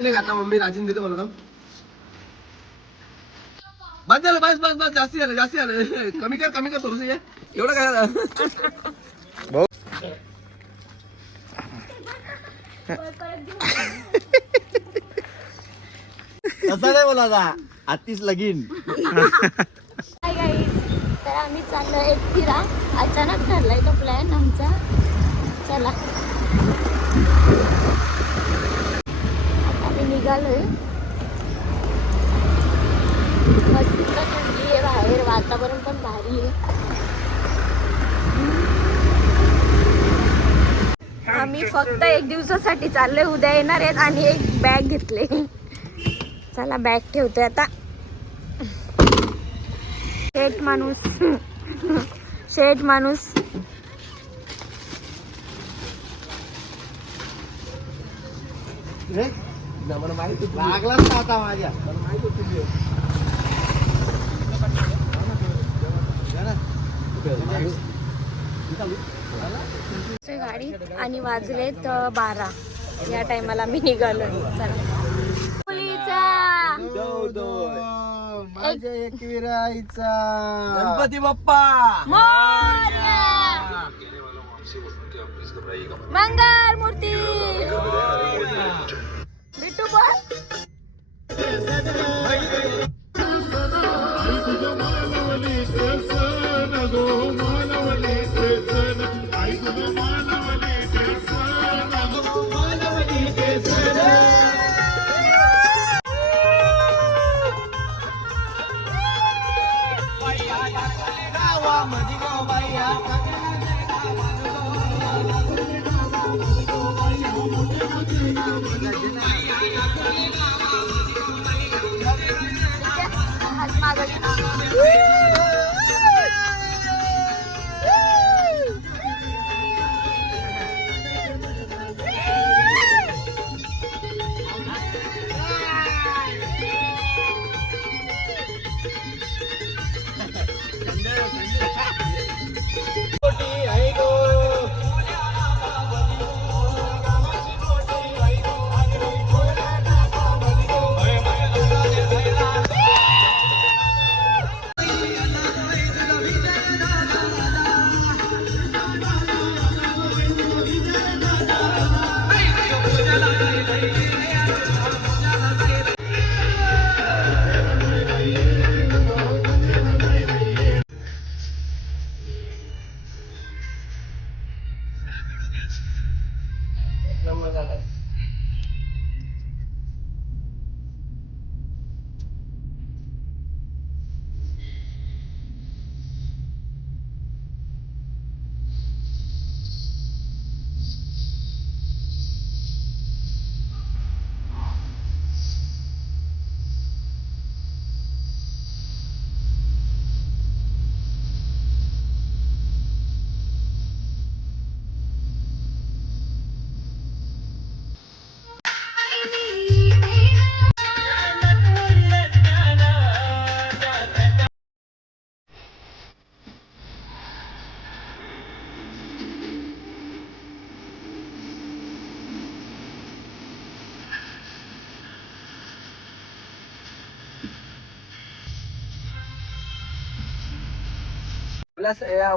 नाही आता मम्मी राजीन देतो मला बस झालं बस बस बस जास्ती झालं कमी कर थोडस एवढं काय भाऊ तसं नाही बोलायचा आत्तीच लगीन. हाय गाईज, तर आम्ही चाललो एक फिरा. अचानक ठरलाय तो प्लॅन आमचा. चला आता मी निघालोय. मस्त थंडी आहे बाहेर, वातावरण पण भारी आहे. आम्ही फक्त एक दिवसासाठी चाललोय, उद्या येणार आहेत आणि एक बॅग घेतले. चला बॅग ठेवतोय आता. शेठ माणूस मला माहिती लागलाच का आता माझ्या मला माहिती होती गाडी आणि वाजलेत 12. या टायमाला मी निघालोय. चला मुलीचा माझ्या एकविराईचा गणपती बाप्पा मोरया, मंगल मूर्ती बिट्टू बोल.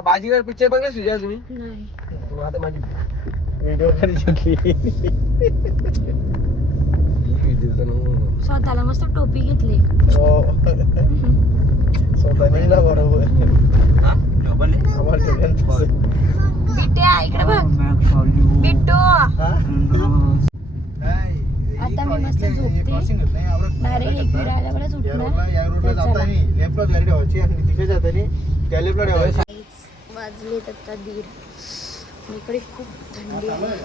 बाजीगर पिक्चर बघा सुजा तुम्ही नाही. आता माझी व्हिडिओ करायची स्वतःला मस्त टोपी घेतली. स्वतः ना बरोबर बिट्या इकडे बघ. बिट्टू आता मी मस्त झोपते. डायरेक्ट एक फिरायला बरंच उठणार. वाजलेत आता 1:30. इकडे खूप थंडी आहे.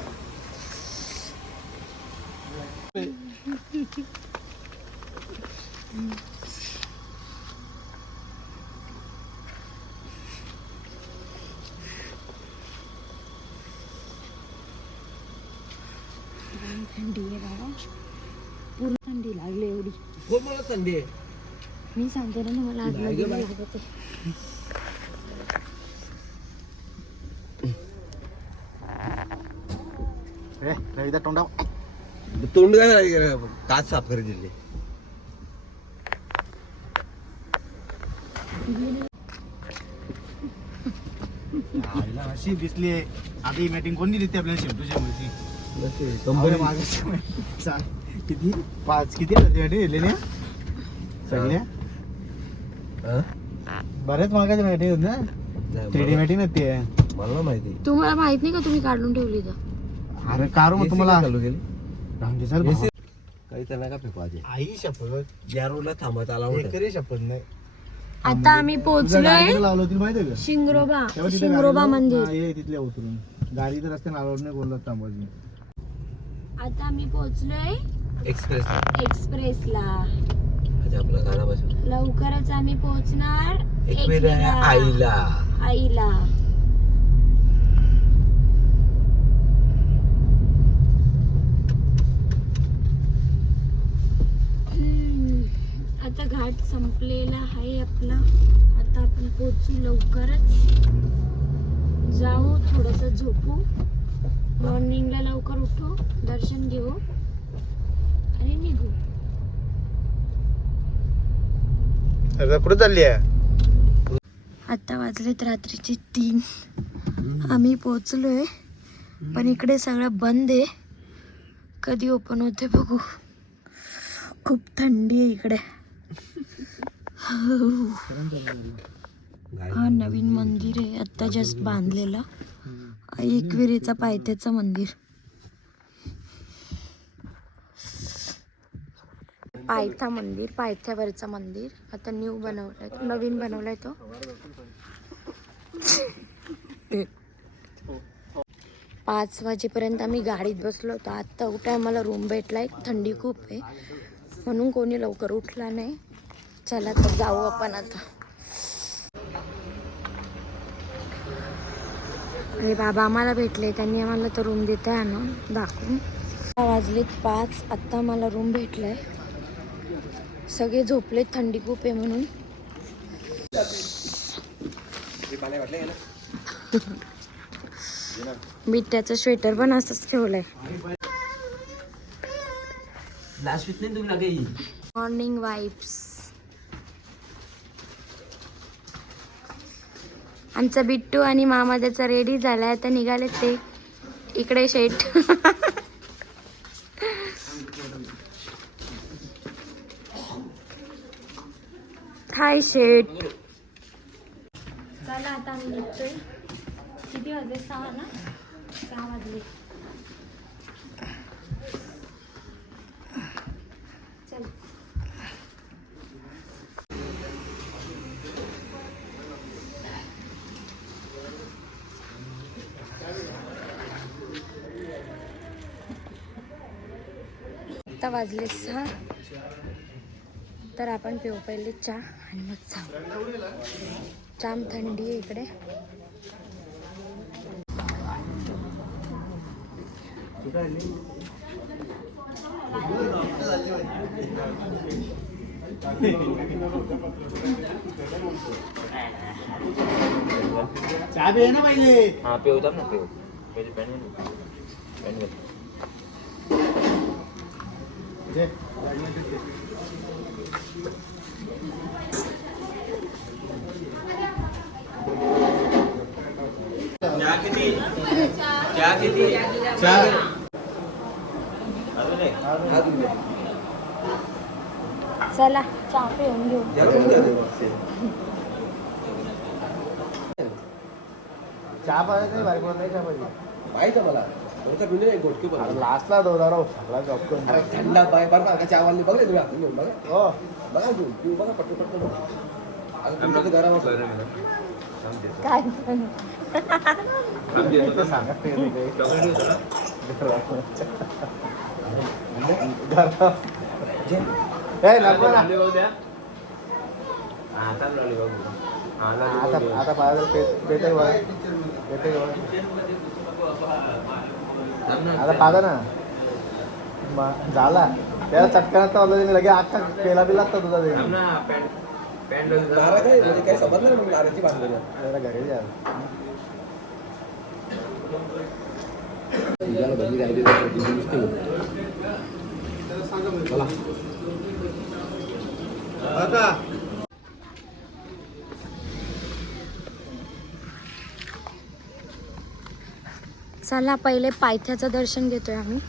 थंडी आहे बाबा, पूर्ण थंडी लागली एवढी. खूप मला थंडी आहे. मी सांगते ना मला आतमध्ये लागत आहे. रविदा तोंडाव तोंड काय काच साफ करी दिली. अशी दिसली आधी मीटिंग कोणी दिली आपल्याला शेवटच्या किती 5 किती मीटिंग दिलेली सगळ्या बरेच मागायची मीटिंग होत ना. 3D मीटिंग होती मला माहिती. तुम्हाला माहित नाही का तुम्ही काढून ठेवली तर? अरे कारू मग तुम्हाला चालू केली काही काही त्यांना का फेकू आधी आई शपथ या रोडला थांबत आला एकरी शपथ नाही. आता आम्ही पोहोचलोय लावलं होती माहिती आहे का शिंगरोबा तेव्हा तिथे शिंगरोबा गाडी मंदिर. लावून, ये तिथल्या उतरून गाडी तर रस्त्याने अलाउड नाही बोलत थांबायची. आता आम्ही पोहोचलोय एक्सप्रेस एक्सप्रेसला. आपला गाणं बस लवकरच आम्ही पोहोचणार एकविरा आईला. आईला. आता घाट संपलेला आहे आपला. आता आपण पोहोचू लवकरच. जाऊ थोडस झोपू. मॉर्निंगला लवकर उठू, दर्शन घेऊ आणि निघू. कुठे चालली आहे? आता वाजलेत रात्रीचे 3. आम्ही पोहोचलोय पण इकडे सगळं बंद आहे. कधी ओपन होते बघू. खूप थंडी आहे इकडे. हा नवीन मंदिर आहे आता जस्ट बांधलेलं. एकविरेचा पायथ्याचं मंदिर. पायथा मंदिर, पायथ्यावरचं मंदिर. आता न्यू बनवलंय, नवीन बनवलाय तो. 5 वाजेपर्यंत आम्ही गाडीत बसलो होतो. आत्ता उठा आम्हाला रूम भेटलाय. थंडी खूप आहे म्हणून कोणी लवकर उठला नाही. चला तर जाऊ आपण आता. अरे बाबा आम्हाला भेटले, त्यांनी आम्हाला तो रूम देत आहे ना दाखवून. वाजलेत 5. आत्ता आम्हाला रूम भेटलाय. सगळे झोपलेत, थंडी खूप आहे म्हणून. बिट्ट्याचं स्वेटर पण असंच ठेवलंय. Morning vibes. आमचा बिट्टू आणि मामा त्याचा रेडी झालाय. आता निघाले ते इकडे शेट. हाय शेट. चला आता आम्ही निघतोय. किती वाजले? 6 ना? 6 वाजले. चल. आता वाजले 6. तर आपण पिऊ पहिले चहा आणि मग जाऊ. जाम थंडी आहे इकडे. चहा बी आहे ना पहिले. हा पे होता ना पे पहिले पॅन चला चहा पिऊन घेऊ. चहा पाहिजे नाही बारीक नाही चहा पाहिजे माहित आहे मला. थोडासा पिऊन एक घोटके बघा. लास्टला दोदारा सगळा जॉब करून अरे थंडा बाय बरं का चहा वाली बघले तुम्ही आपण घेऊन बघा. हो बघा तू तू बघा पटकन पटकन बघा. अगं तुमचं गरम असलं काय ते सांगत नाही नको ना. आता पाहिजे पेटे आता पाहा ना झाला त्याला चटकनात लगे अख्खा पेला बी लागता तुझा काय समजलं मग नाराची बांधलं घरी जा. भजी चला आता चला पहिले पायथ्याचं दर्शन घेतोय आम्ही.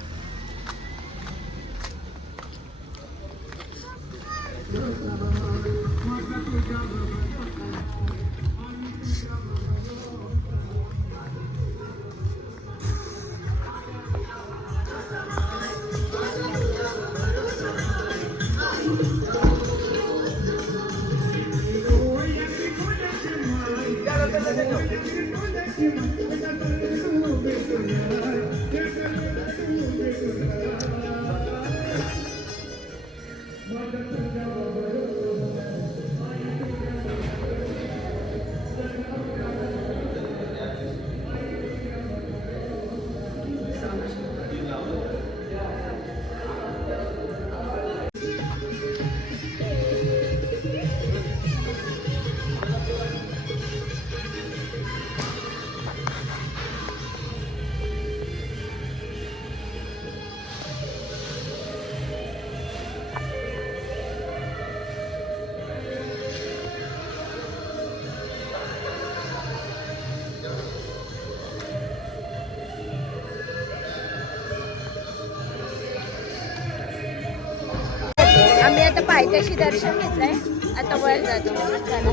आम्ही आता पायथ्याशी दर्शन घेतलंय, आता वर जातो. चला.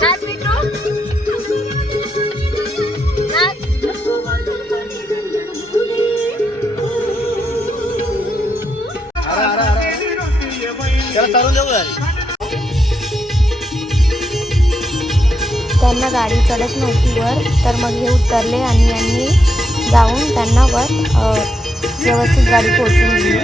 नाच मित्रो, नाच. त्याला चालून देऊ त्यांना गाडी चढत नव्हती वर, तर मग हे उतरले आणि यांनी जाऊन त्यांना वर व्यवस्थित गाडी पोहोचून दिली.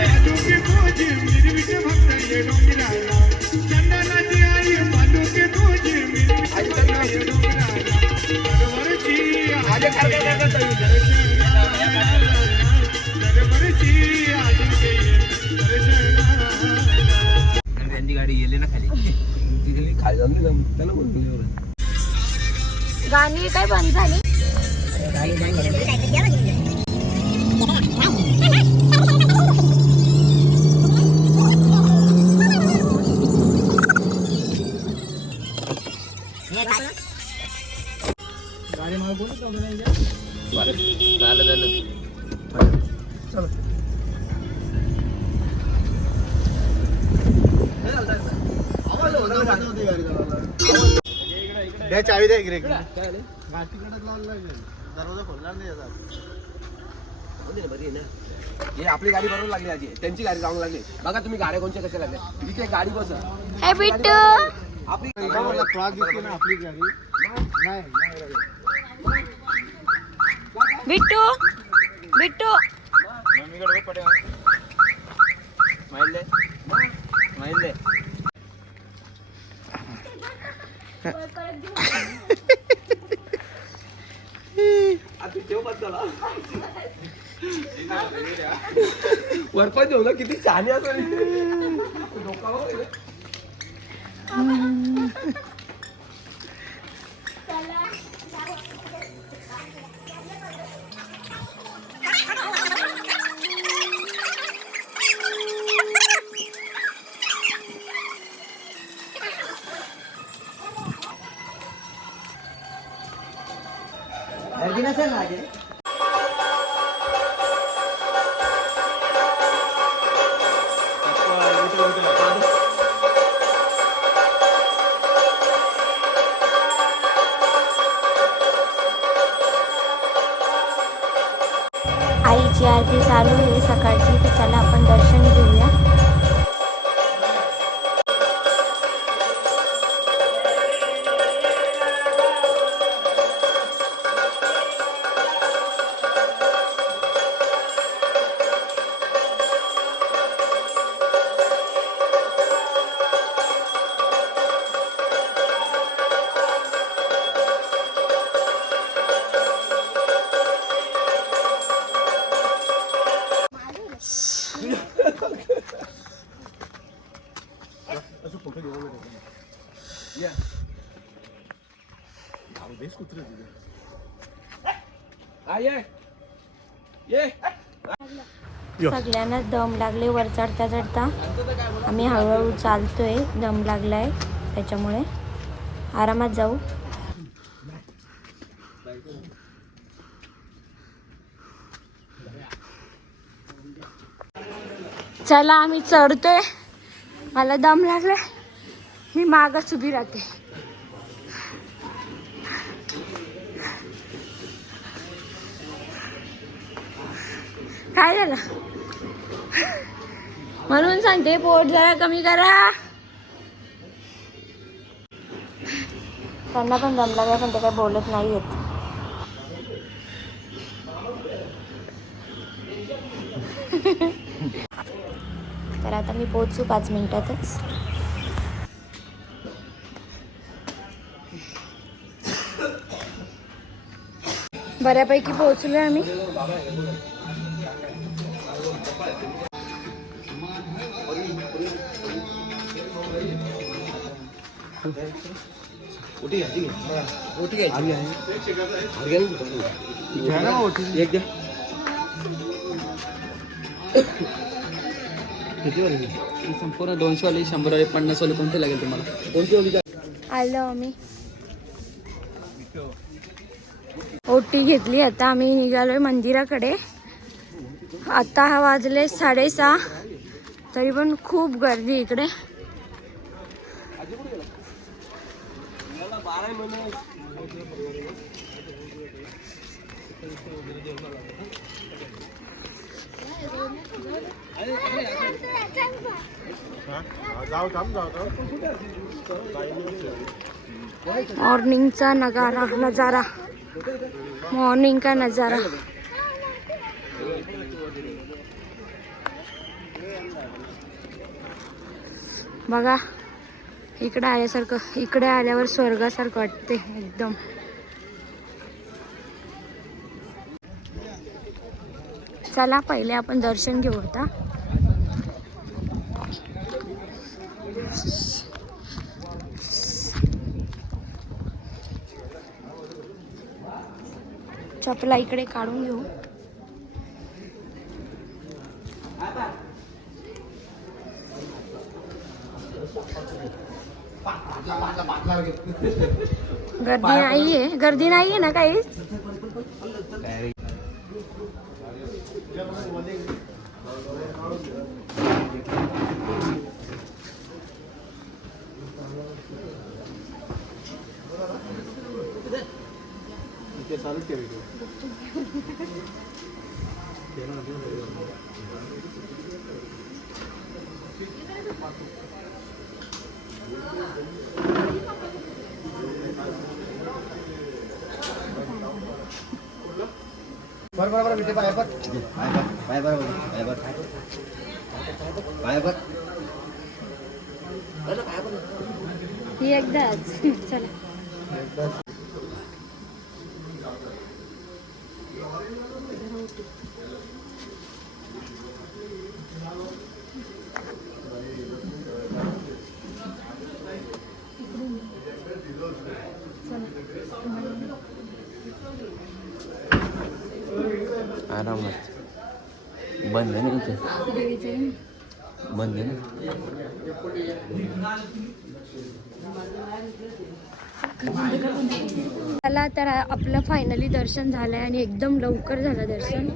त्यांची गाडी गेली ना खाली, खाली जाऊन त्याला बोलतो. गाणी काय बंद झाली. गाडी मला बोलू झालं झालं. चला द्या चावी द्या इकडे. काय आले? दरवाजा खोलणार नाही याचा. बरी आहे ना. हे आपली गाडी बरोबर लागली आजी, त्यांची गाडी जाऊन लागली. बघा तुम्ही गाड्या कोणत्या कशा लागल्या. इथे गाडी बस हे बिट्टू, आपली ट्रक दिसते ना आपली गाडी. नाही बिट्टू, बिट्टू. मम्मीकडे पडे माहिती माहिती. वरपण जेवलं किती छान असेल. आईची आरती चालू आहे सकाळची, तर चला आपण दर्शन घेऊया. ये सगळ्यांना दम लागले वर चढता चढता. आम्ही हळूहळू चालतोय, दम लागलाय त्याच्यामुळे आरामात जाऊ. चला आम्ही चढतोय. मला दम लागलाय, मी मागच उभी राहते. काय झालं म्हणून सांगते, पोट जरा कमी करा. त्यांना पण दम लागला पण ते काय बोलत नाही येत. तर आता मी पोहोचू 5 मिनिटातच. बऱ्यापैकी पोहोचलोय आम्ही. संपूर्ण 200 वाली, 100 वाली, 50 वाली कोणते लागेल तुम्हाला? आलो आम्ही. ओटी घेतली. आता आम्ही निघालोय मंदिराकडे. आता हा वाजले 6:30, तरी पण खूप गर्दी इकडे. मॉर्निंगचा नजारा मॉर्निंग का नजारा. बघा इकडे आल्यासारखं, इकडे आल्यावर स्वर्गासारखं वाटते एकदम. चला पहिले आपण दर्शन घेऊ आता. चपला इकडे काढून घेऊ. गर्दी नाहीये ना काही. ही एकदाच. चला आरामात. बंद आहे ना इथे, बंद आहे ना. चला तर आपलं फायनली दर्शन झालंय आणि एकदम लवकर झालं दर्शन.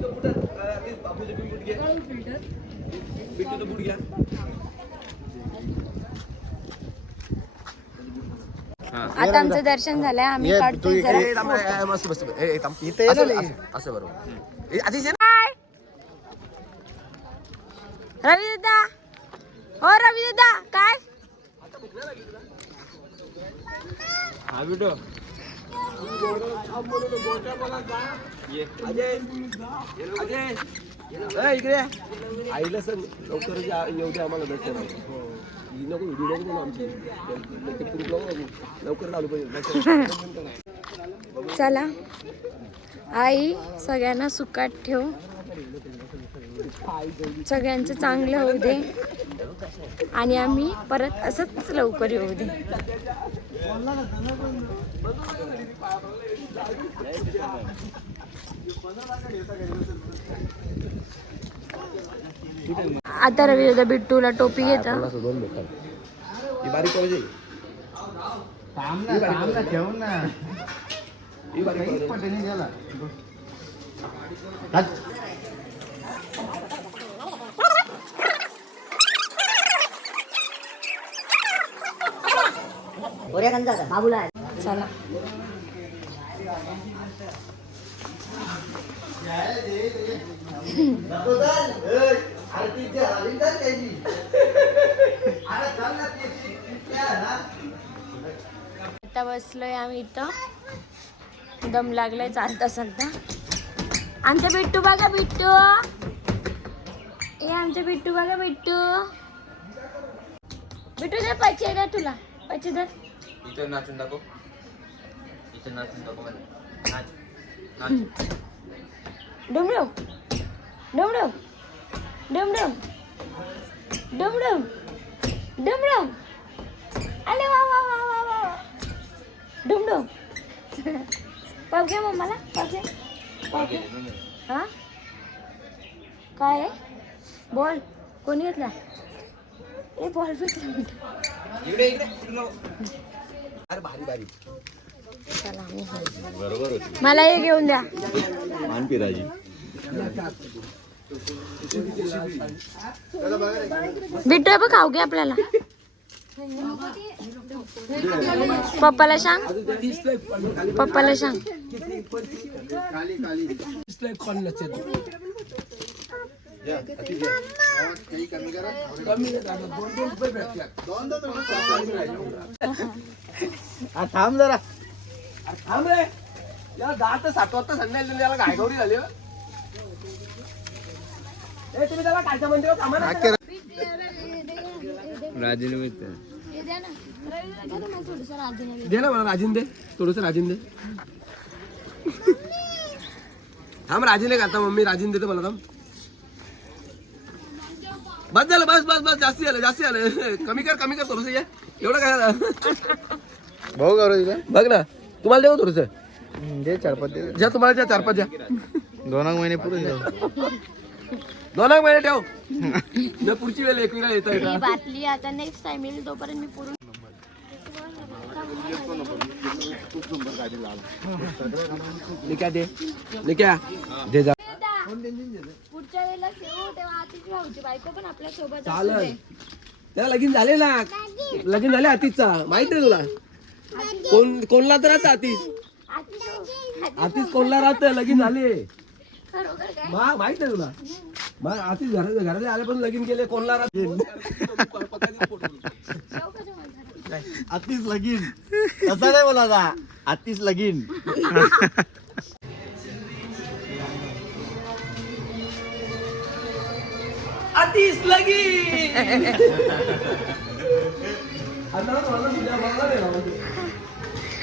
आता आमचं दर्शन झालंय. आम्ही काढतोय जरा मस्त मस्त. असं बरोबर. रवी दादा, हो रवी दादा, काय हा व्हिडिओ इकडे आईला सर लवकर येऊ दे आम्हाला दर्शन. नको व्हिडिओ नको आमची, लवकर आलो पाहिजे. चला आई सगळ्यांना सुखात ठेव, सगळ्यांचं चांगलं होऊ दे आणि आम्ही परत असंच लवकर येऊ दे. आता रवी दादा बिट्टूला टोपी घेता. दोन भेटतात ही बारीक पाहिजे ठेवून ना ही बारीक पाहिजे. पटेल गेला चला आता बसलोय आम्ही इथं. दम लागलाय चालता चालता. आमचा बिट्टू बघा बिट्टू. ए आमचा बिट्टू बघा बिट्टू. बिट्टू दे पैसे दे तुला. पैसे दे. इथं नाचून दाखव. इथं नाचून दाखव मला. नाच नाच. डुमडुम डुमडुम डुमडुम डुमडुम डुमडुम. अरे वा वा वा वा वा. डुमडुम. पाव घे मम्माला. पाव घे. पाव घे. हा काय आहे? बॉल कोणी घेतला? ए बॉल भेटला. इकडे इकडे अरे भारी भारी. चला आम्ही खाऊ. बरोबर होती. मला हे घेऊन द्या. मान पिराजी. बिट्टू आहे बघ खाऊ घे आपल्याला. पप्पाला सांग. पप्पाला सांग. थांब जरा. थांब रे याला 10 ते 7 वाजता संध्याकाळी याला घायगौरी झाली. ए तुम्ही त्याला कालच्या मंदिरात थांबा ना. राजीने मिळते. दे ना मला राजीन दे. थोडस राजीन दे. थांब राजीने घालता मम्मी. राजीन देते मला. थांब बस झालं. बस बस बस. जास्ती झालं जास्ती झालं. कमी कर थोडस. ये एवढं काय झालं? भाऊ गौरव दिला बघ ना तुम्हाला देऊ थोडस. दे 4-5 दे. ज्या तुम्हाला ज्या 4-5 द्या. 2 महिने पुढे जाऊ. 2 महिने ठेव. मी पुढची वेळ एकवीला येता ही येता. बाटली आता नेक्स्ट टाइम येईल तोपर्यंत मी पुरून. निक्या दे. निक्या दे जा. पुढच्या वेळेला सेव तेव्हा आतिश भाऊची बायको पण आपल्या सोबत चालेल. त्याला लगीन झाले ना. लगीन झाले आतिशचा. माहित आहे तुला. कोणला तर राहतं आतिश. आतिश कोणला राहतं. लगीन झाले. माहित आहे तुला. मग आतिश घरात आल्यापासून लगीन केले. कोणला राहते. आतिश लगीन तसं नाही बोला. आतिश लगीन. आतिश लगीन.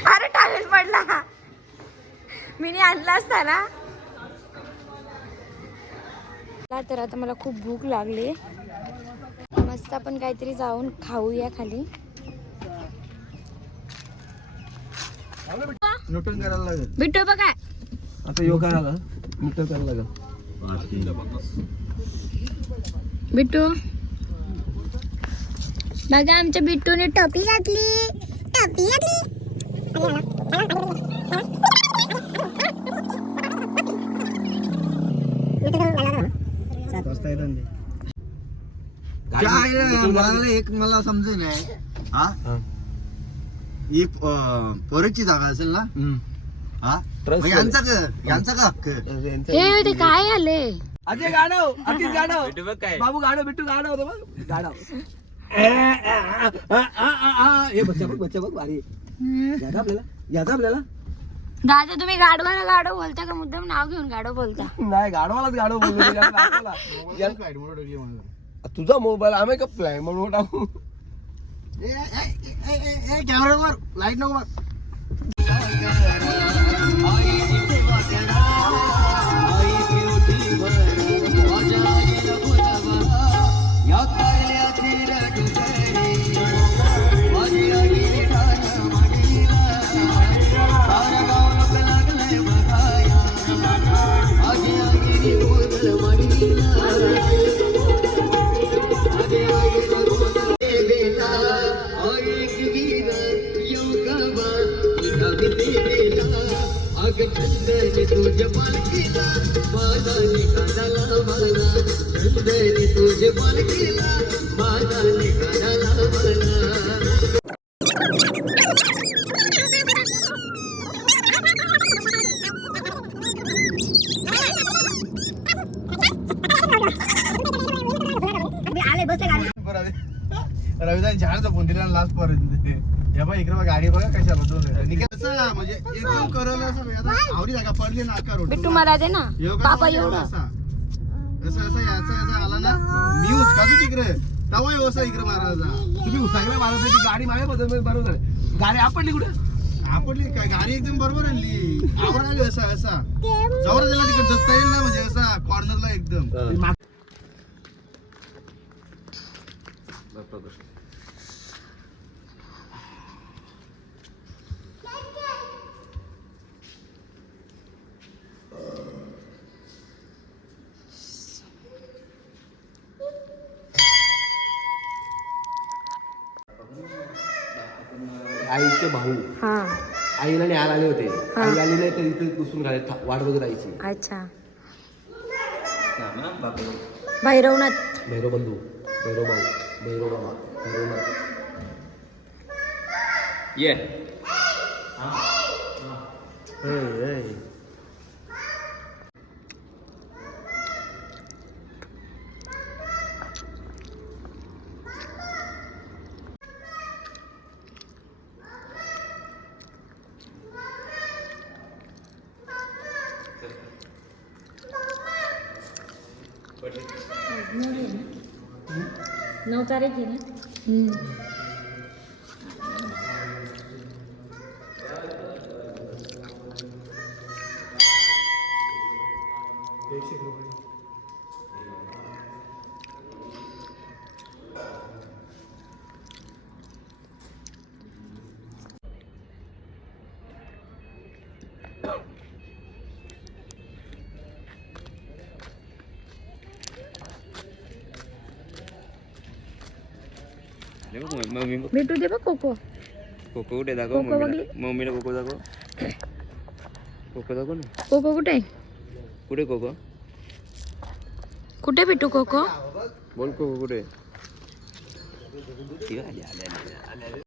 अरे टावेल पडला. मी आणला असता ना. तर आता मला खूप भूक लागली. मस्त आपण काहीतरी जाऊन खाऊया खाली. नोटन करायला लागेल. बिट्टू बघा. आता योग करायला मीटर करायला लागेल. बिट्टू बघा आमच्या बिट्टूने टोपी घातली. टोपी घातली. मला समजेल नाही. हा ही पोरेची जागा असेल ना. हा यांचा का हक्क. हे ते काय आले. अजय गाणं. आतिश गाणं. बघ काय. बाबू गाणं. बिट्टू गाणं होतं बघ. गाणं. हे बच्चा बघ भारी. याचा आपल्याला दादा तुम्ही गाडवाला गाडव बोलता का? मुद्दाम नाव घेऊन गाडव बोलता. नाही गाडवालाच गाडव बोललो. तुझा मोबाईल आम्ही कपलाय म्हणून टाकू. कॅमेरावर लाईट नको. रविदान झाडचा फोन दिला लास्ट पर्यंत या बा इकडे गाडी बघा कशाला दोन निघायचं म्हणजे एकदम करल असं आता आवडी जागा पडली ना आकार बिट्टू मला दे ना पापा एवढा असं असं याचा आला ना मी उसकाचू तिकडे तवा व्यवस्था इकडे मारायचा तुम्ही उसागला मारत होती गाडी माझ्या बरोबर झाली गाडी आपडली कुठे आपली काय गाडी एकदम बरोबर आणली आवडायला असा असा जवळ त्याला तिकडे जगता येईल ना म्हणजे असा कॉर्नरला एकदम आईचे भाऊ हा आईला न्यायला आले होते आई आली नाही तर इथे बसून वाट बघत राहायची. अच्छा भैरवनाथ भैरव बंधू भैरव भाऊ भैरव बाबा भैरवनाथ ये नऊ तारीख आहे ना. मम्मी भेटू दे बघ कोको कोको कुठे दाखव कोको बघली? मम्मीला कोको दाखव कोको दाखव ना कोको कुठे कुठे कोको कुठे भेटू कोको बोल कोको कुठे ठीक आहे आले आले आले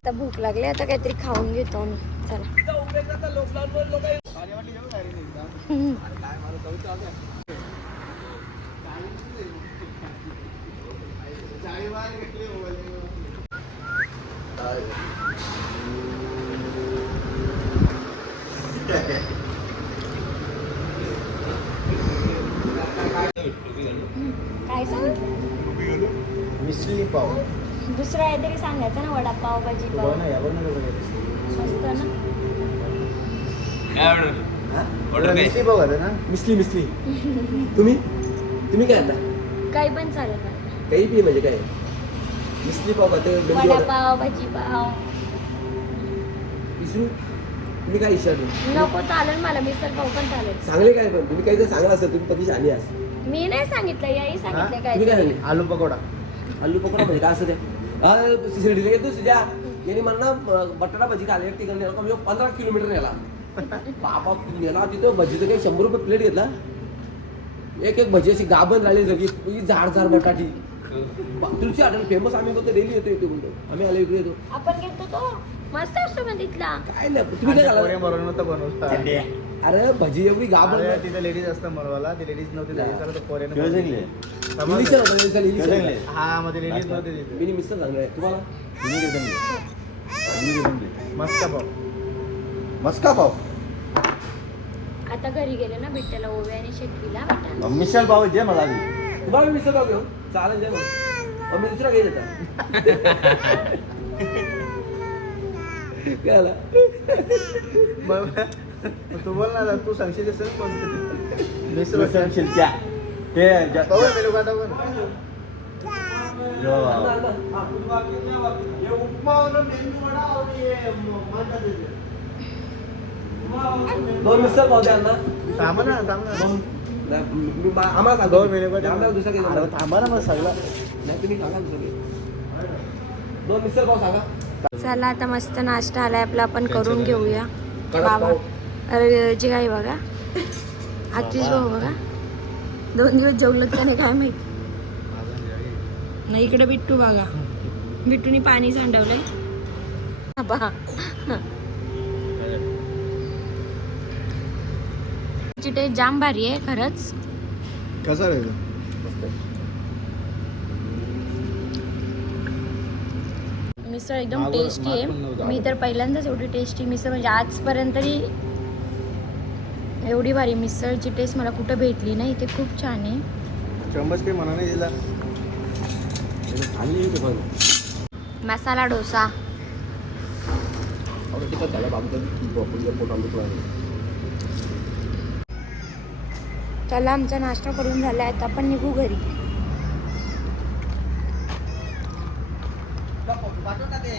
आता भूक लागली आता काहीतरी खाऊन घेतो आम्ही चला. काय सांगितलं मिसळी पाव दुसरं काहीतरी सांगायचं ना वडापाव भाजी पाव स्वस्त ना. मिसळी पाव आहे ना मिसली मिसली तुम्ही काय आता काही पण चालेल ना. काही बी म्हणजे काय मिसली पाव खाते वडापाव भाजी पाव विसरू तुम्ही काय विचारलं नको चालेल मला मिसळ पाव पण चालेल. चांगले काय पण तुम्ही काही जर सांगला असेल तुम्ही कधी आली आज मी नाही सांगितलं याही सांगितलं तुम्ही काय काय सांगले आलू पकोडा आलू पकोडा म्हणजे काय असं द्या शिर्डीला येतो तुझ्या यांनी म्हणणं बटाटा भजी खाली एक ठिकाणी नेला कमी 15 किलोमीटर नेला बाबा नेला तिथं भजीचं काही 100 रुपये प्लेट घेतला एक भजी अशी गाबन राहिली सगळी झाड बटाटी तुलसी हॉटेल फेमस आम्ही बोलतो डेली येतो म्हणतो आम्ही आलो इकडे येतो आपण घेतो तो मस्त असतो पण तिथला. काय नाही तुम्ही काय झालं अरे भजी एवढी गाबन तिथे लेडीज असतं बनवायला ती लेडीज नव्हती त्याच्याला तो कोरियन हा मध्ये लेडीज नव्हते तिथे मी मिस्टर चांगलं आहे तुम्हाला मस्का पाव मस्का पाव आता घरी गेले ना बिट्ट्याला ओव्या आणि शेटकीला भेटा. मिसळ पाव जे मला तुम्हाला मी मिस्टर घेऊ चालेल द्या मग मी दुसरा घेत होता काय तू बोल ना तू सांगशील असेल पण दुसरं सांगशील त्या ते बघू मेनू कार्ड बघ दोन मिसळ पाव द्या ना. थांबा ना थांब ना नाही, आम्हाला सांगा. दोन मेनू कार्ड आम्हाला दुसरं काही अरे थांबा ना मग सगळं नाही, तुम्ही सांगा दुसरं काही. दोन मिसळ पाव सांगा. चला आता मस्त नाश्ता आलाय आपला, आपण करून घेऊया. कडक बाबा पाव. अरे जे काय बघा आतीश भाऊ बघा 2 दिवस जेवलं का नाही काय माहिती. नाही इकडे बिट्टू बघा, बिट्टूनी पाणी सांडवलंय. टेस्ट जाम भारी आहे खरंच. कसा राहील मिसळ एकदम टेस्टी आहे. मी तर पहिल्यांदाच एवढी टेस्टी मिसळ म्हणजे आजपर्यंत तरी एवढी भारी मिसळची टेस्ट मला कुठं भेटली नाही. ते खूप छान आहे. चम्मच काही म्हणा नाही दिला चांगली आहे ते पण. मसाला डोसा आवडं तिखट झालं बाबूचं पोट आलं तुला. त्याला आमचा नाश्ता करून झाला आहे. आता आपण निघू घरी. पाठवून टाके